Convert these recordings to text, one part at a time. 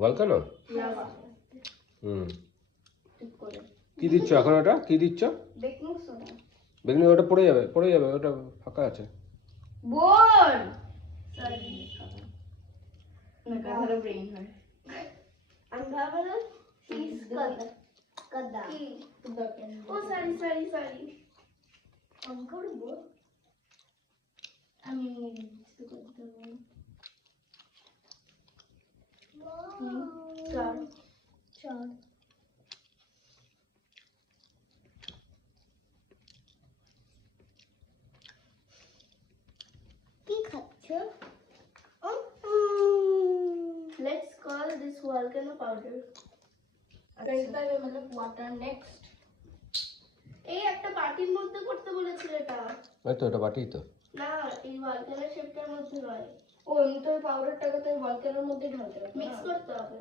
Volcano? Lava. হুম। ঠিক করে। কি দিচ্ছ এখন? ওটা কি দিচ্ছ? Baking soda. বেকিং ওটা পড়ে যাবে, ওটা ফাঁকা আছে। বোন সরি না কালো ব্রেন হয় আমি ভাবলাম চিজ কদা কি ও সরি আমি করব আমি কিছু করতে পারবো চল কি খাচ্ছ? Let's call this volcano powder. 25 ml of water next. এই একটা বাটির মধ্যে করতে বলেছিল এটা। এই তো এটা বাটি তো। না, এই ভলকানো শেপটার মধ্যে নয়। ও এমনি তো পাউডারটাকে তো ভলকানোর মধ্যে ঢালতে হবে। মিক্স করতে হবে।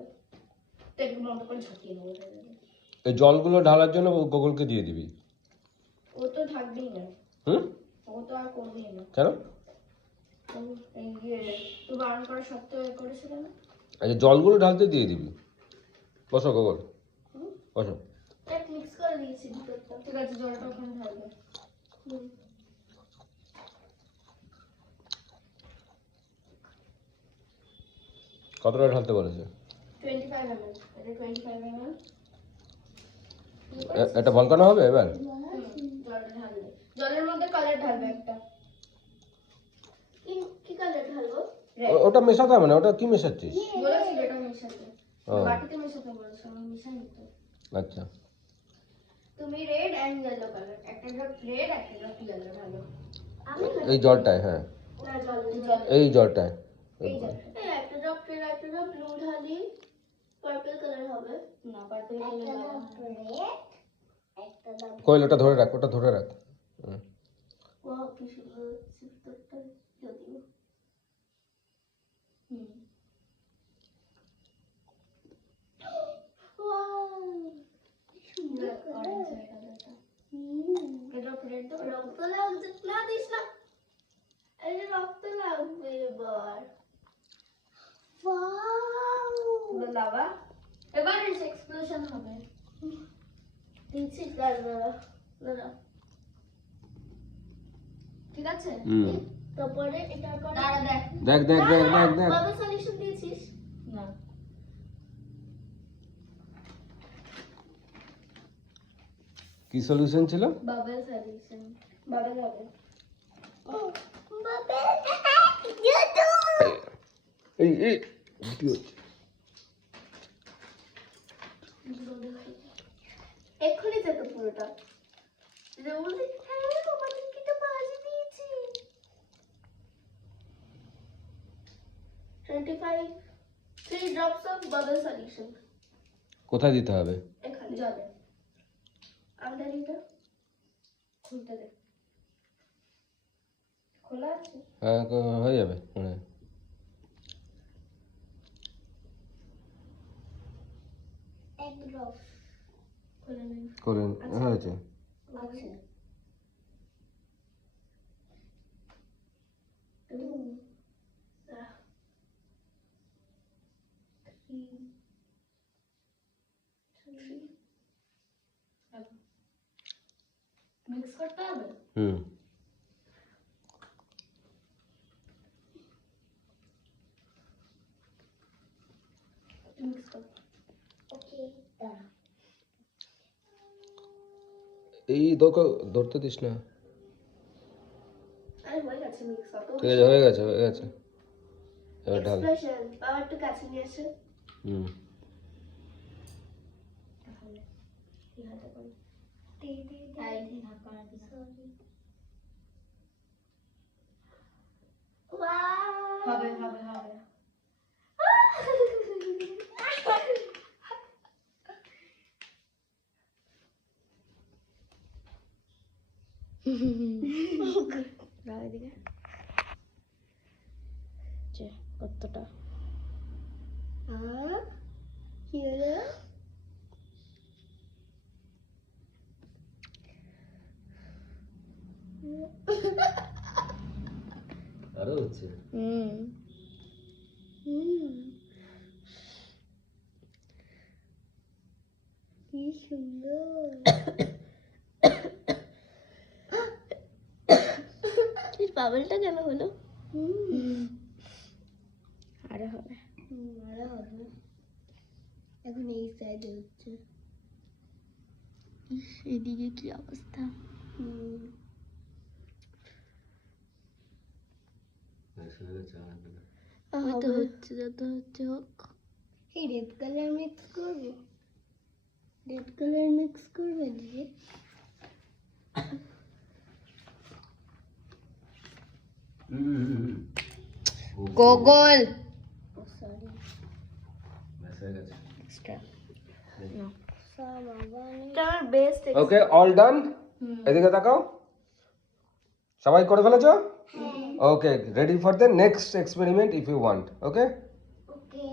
তো একটু মতো করে ঝাঁকিয়ে নেবো। এই জলগুলো ঢালার জন্য গোগলকে দিয়ে দিবি। ও তো থাকবেই না। হুম? ও তো আর করবেই না। কেন? তুই বারণ করা সত্ত্বেও করেছিল না? আচ্ছা জলগুলো ঢালতে দিয়ে দিবি। বসো গোগল, বসো। এক মিক্স করে দিয়েছি ভিতরটা। ঠিক আছে, জলটা ওখানে ঢালবে। কতটা ঢালতে বলেছে? 25 ml। এটা 25 ml। এটা ভলকানো হবে এবার? জলটা ঢালবে। জলের মধ্যে কালার ঢালবে একটা। কি কালার ঢালবো? ওটা মেশাতে হবে না, ওটা কি মেশাচ্ছিস? বলেছিল এটা মেশাতে। বাটিতে মেশাতে বলেছে, আমি মিশাইনি তো। আচ্ছা। তুমি রেড এন্ড ইয়েলো কালার, একটা ড্রপ রেড একটা ড্রপ ইয়েলো ঢালো। এই জলটায়? হ্যাঁ না জল এই জলটায়। এই একটা ড্রপ রেড একটা ড্রপ ব্লু ঢালি পার্পল কালার হবে। না পার্পল কালার না, রেড একটা ড্রপ। কইল ওটা ধরে রাখ, ওটা ধরে রাখ। ওয়াও কি সুন্দর সিস্টেমটা যদিও। ওয়াও সুন্দর অরেঞ্জ কালারটা। ড্রপ রেড তো রক্ত লাগছে না, দিস না। এই রক্ত লাগবে এবার। ওয়াও লাভা এবার এর এক্সপ্লোশন হবে। দিচ্ছি দাঁড়া ঠিক আছে। তারপরে এটা কর। দাঁড়া দেখ দেখ দেখ দেখ দেখ। বাবল সলিউশন দিয়েছিস না? কি সলিউশন ছিল? Bubble solution. বাবল হবে। বাবল এই এই কি হচ্ছে? এক্ষুনি যেত পুরোটা। যে বলছি হ্যাঁ আমাদের কিটা বাজি দিয়েছি। 25 3 drops of bubble solution। কোথায় দিতে হবে? এখানে জলে। আমরা এটা খুলতে দে। খোলা আছে? হ্যাঁ হয়ে যাবে। এক ড্রপ খুলে নিন। করে হয়েছে। আচ্ছা মিক্স করতে হবে। মিক্স কর। ওকে দাঁড়া। এই ধরতে দিস না। আরে হয়ে গেছে মিক্স কর। ঠিক আছে, হয়ে গেছে হয়ে গেছে। এবার ঢাল। এক্সপ্রেশন বাবা একটু কাছে নিয়ে আসো। তাহলে কি হাতে কর। দিদি তাই ঢাকা রাখি। সরি। ওয়াও হবে হবে হবে। রাই দিকে যে কতটা কি হলো? আরো হচ্ছে। সুন্দর। এই বাবলটা কেন হলো? আরে হবে, আরে হবে। এখন এই সাইডে হচ্ছে। এদিকে কি অবস্থা? হয়তো হচ্ছে, যত হচ্ছে হোক। এই রেড কালার মিক্স করবো, রেড কালার মিক্স করবে দিদি। গোগল সরি এক্সট্রা আমার বেস্ট। Okay, all done. এদিকে তাকাও। সবাই করে ফেলেছো? Okay, ready for the next experiment if you want. Okay okay